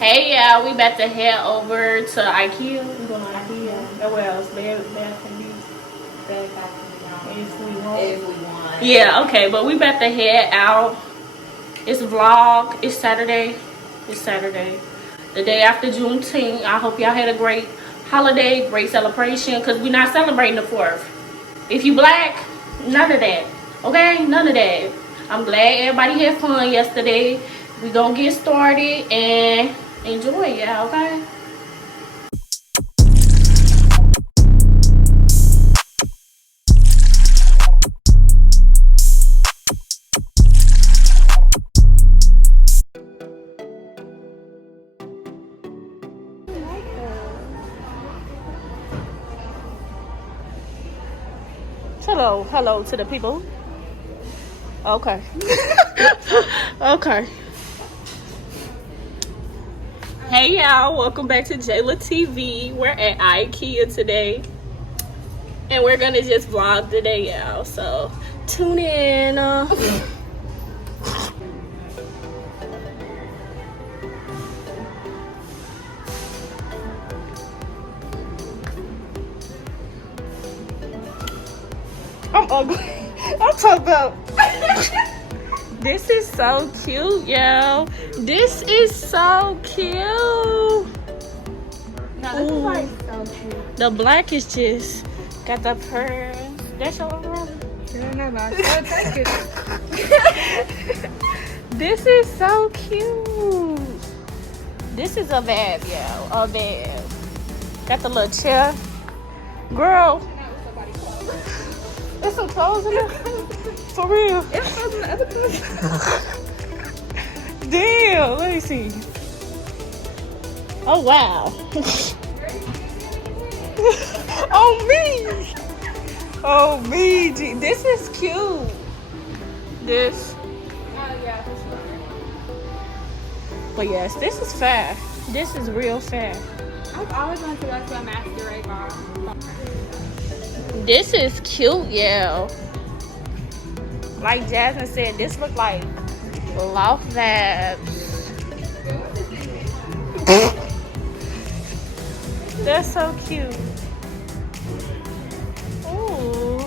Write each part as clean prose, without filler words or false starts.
Hey y'all, we about to head over to Ikea. We going to Ikea. Or where else? Bad if we want. Yeah, okay, but we about to head out. It's vlog. It's Saturday. It's Saturday. The day after Juneteenth. I hope y'all had a great holiday, great celebration, because we're not celebrating the 4th. If you black, none of that. Okay? None of that. I'm glad everybody had fun yesterday. We gonna get started and enjoy, y'all, okay? Hello to the people. Okay. Okay. Hey y'all, welcome back to Jayla TV. We're at Ikea today, and we're gonna just vlog today, y'all. So tune in. I'm ugly. I'm talking about. This is so cute, y'all. This is so cute. No, this is like so cute. The black is just got the pearls. That's your umbrella. This is so cute. This is a vibe, y'all. A vibe. Got the little chair. Girl. There's some clothes in there. For real. It's clothes in the other clothes. Damn, let me see. Oh wow. Oh me. Oh me. Gee, this is cute. This. Oh yeah, for sure. But yes, this is fair. This is real fair. I've always wanted to go to a masquerade ball. This is cute, yeah. Like Jasmine said, this look like loft vibes. That's so cute. Ooh.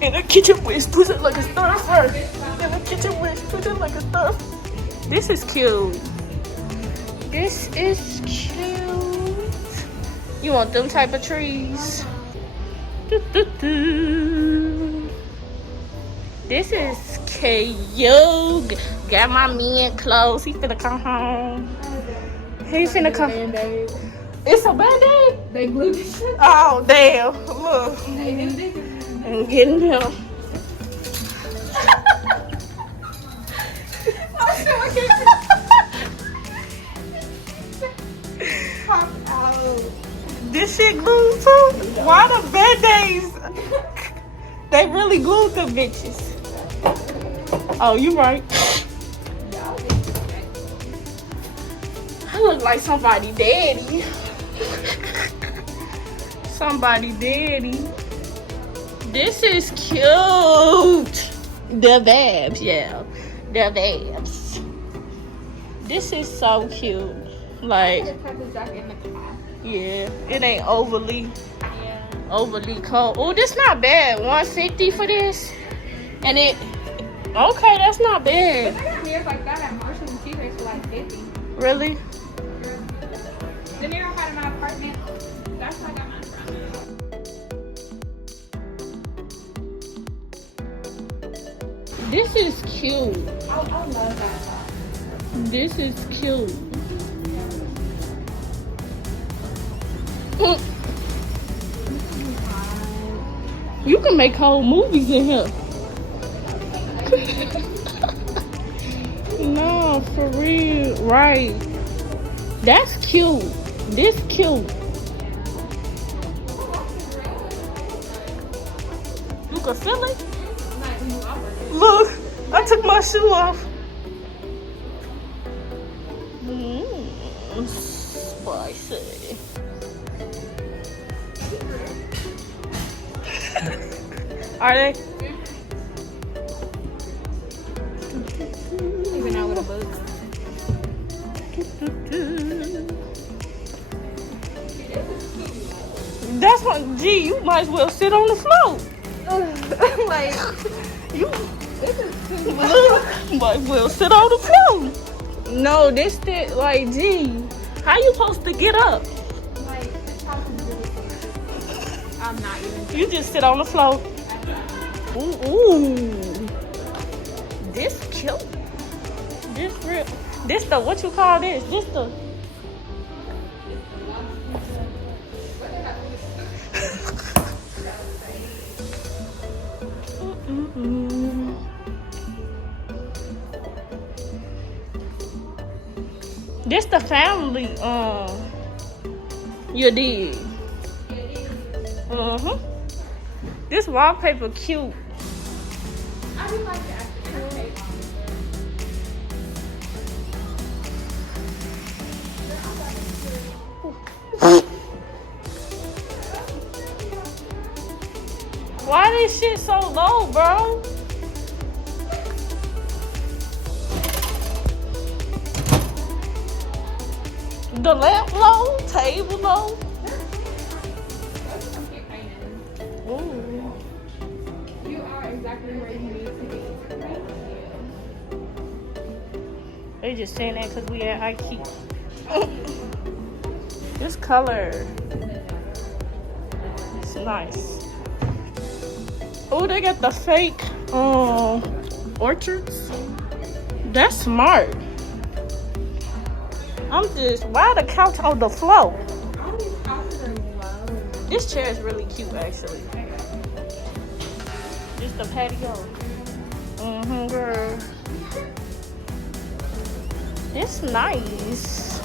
In the kitchen wish, put it like a stir fry. In the kitchen wish, put it like a stir. This is cute. This is cute. You want them type of trees? This is cute. Got my man clothes. He finna come home. He finna come. Band-Aid. It's a Band-Aid? They glued this shit. Oh, damn. Look. They did it. I'm getting him. Oh shit, I can't. Pop out. This shit glued too? Why the Band-Aids? They really glued the bitches. Oh, you right. I look like somebody daddy. Somebody daddy. This is cute. The vibes, yeah. The vibes. This is so cute. Like, yeah, it ain't overly cold. Oh, this not bad. 150 for this, and it. Okay, that's not bad. But they got mirrors like that at Marshalls and T-Rex for like 50. Really? The mirror I had in my apartment, that's where I got mine from. This is cute. I love that. This is cute. You can make whole movies in here. No, for real. Right. That's cute. This cute. You can feel it? Look, I took my shoe off. Spicy. Are they? Even out with a book. That's what. Gee, you might as well sit on the floor. Like, You this is too much. might as well sit on the floor. No, this thing, like, gee, how you supposed to get up? Like, this house is really big. I'm not even. You just sit on the floor. Ooh. This cute. This real. This the, what you call this? This the. This the family, you did. This wallpaper cute. I do like the actual tape on Why this shit so low, bro? The lamp low, table low. Ooh. You are exactly where you need to be. They just saying that because we at Ikea. This color, it's nice. Oh, they got the fake orchards. That's smart. I'm just, why the couch on the floor? All these houses are low. This chair is really cute, actually. Just the patio. Girl. It's nice.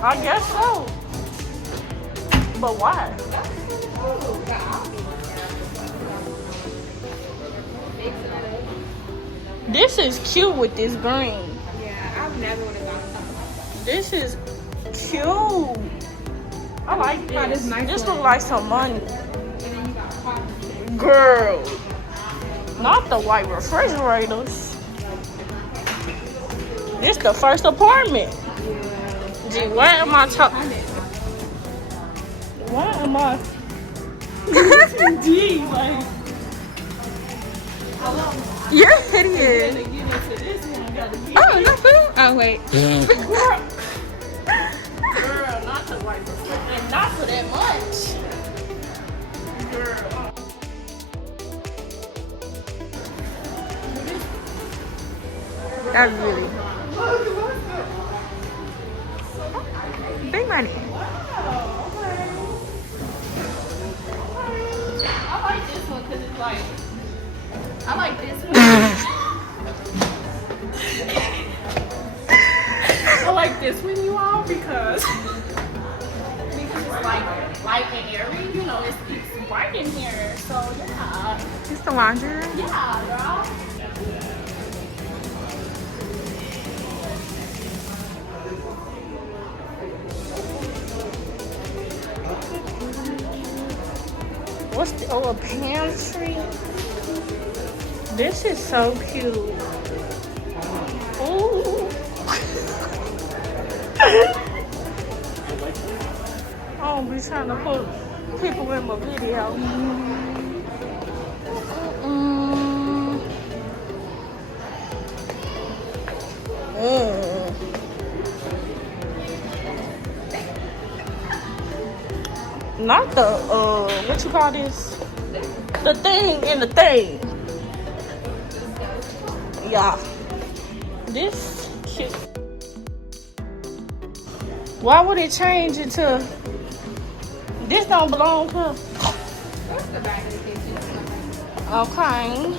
I guess so. But why? This is cute with this green. Yeah, I never would have gotten something like that. This is cute. I like Got this. this nice This one. look like some money. And then you got cotton. Girl. Not the white refrigerators. This the first apartment. Gee, where am I talking? Why am I? Gee, like. You're hideous. To get into this one, I gotta get Oh, no food? Oh, wait. Girl, not the white refrigerator. And not for that much. Girl. That's really big money. I like this one because it's like, I like this one. I like this one, you all, because it's like light and airy. You know, it's bright in here. So, yeah. It's the laundry room. Yeah, girl. What's the, oh, a pantry? This is so cute. Ooh. I don't be trying to put people in my video. Not the, what you call this? The thing in the thing. Yeah. This cute. Why would it change it to, this don't belong to? That's the back of the kitchen. Okay.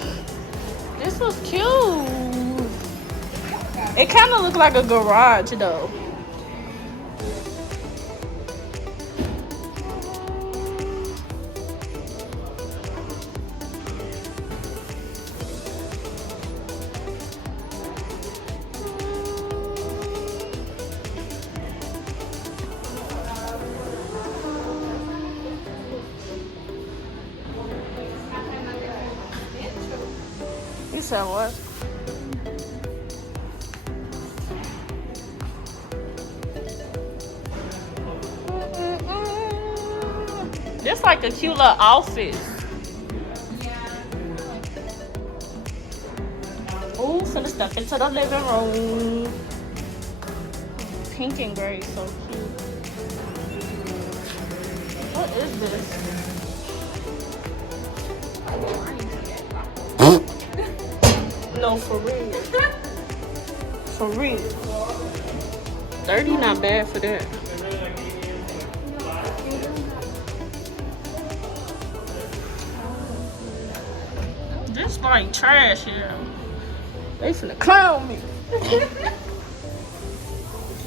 This was cute. It kind of looked like a garage though. You said what? This like a cute little outfit. Ooh, finna step into the living room. Pink and gray, so cute. What is this? No, for real. For real. 30 not bad for that. This like trash here. They finna clown me.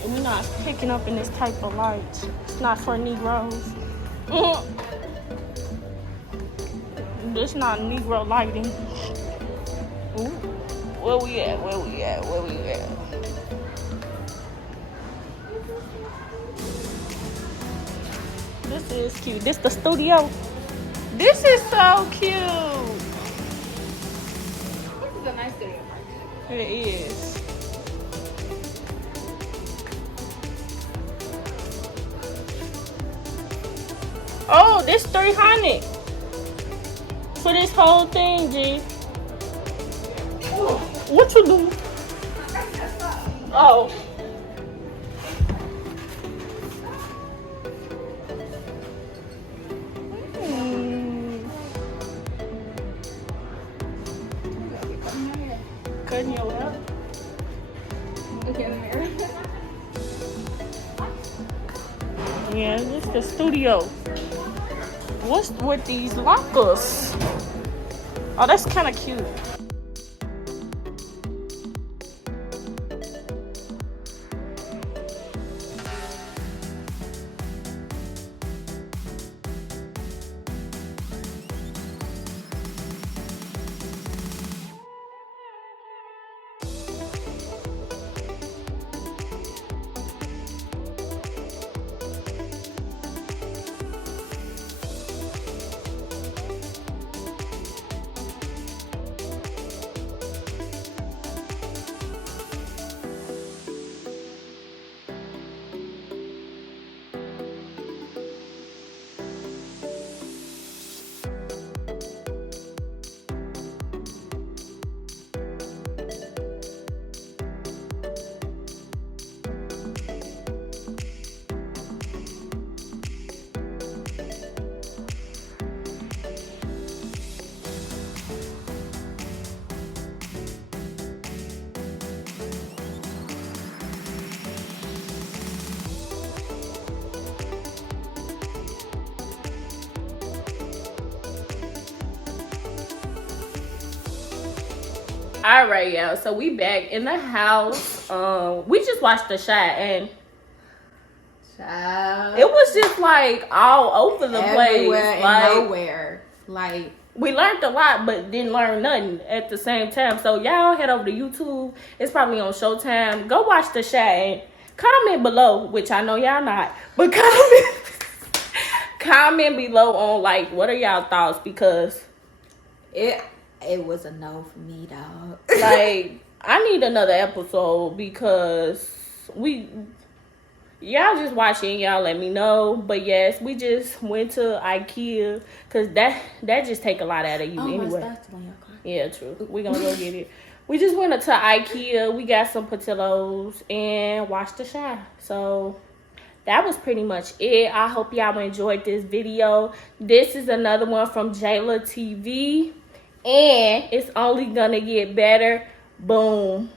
We're not picking up in this type of light. It's not for Negroes. This not Negro lighting. Ooh. Where we at? Where we at? Where we at? This is cute. This the studio. This is so cute. This is a nice studio. It is. Oh, this 300 for this whole thing, G. What you do? Oh. Cutting your hair. Yeah, this is the studio. What's with these lockers? Oh, that's kind of cute. All right, y'all. So we back in the house. We just watched The Chi, and it was just like all over the place, and like nowhere. Like we learned a lot, but didn't learn nothing at the same time. So y'all head over to YouTube. It's probably on Showtime. Go watch The Chi and comment below, which I know y'all not, but comment below on like what are y'all thoughts, because it was a no for me, dog. Like, I need another episode because y'all just watching, y'all let me know. But yes, we just went to Ikea because that just take a lot out of you anyway. Yeah, true. We gonna go get it. We just went to Ikea. We got some potatoes and watched The Chi. So that was pretty much it. I hope y'all enjoyed this video. This is another one from Jayla TV. And it's only gonna get better. Boom.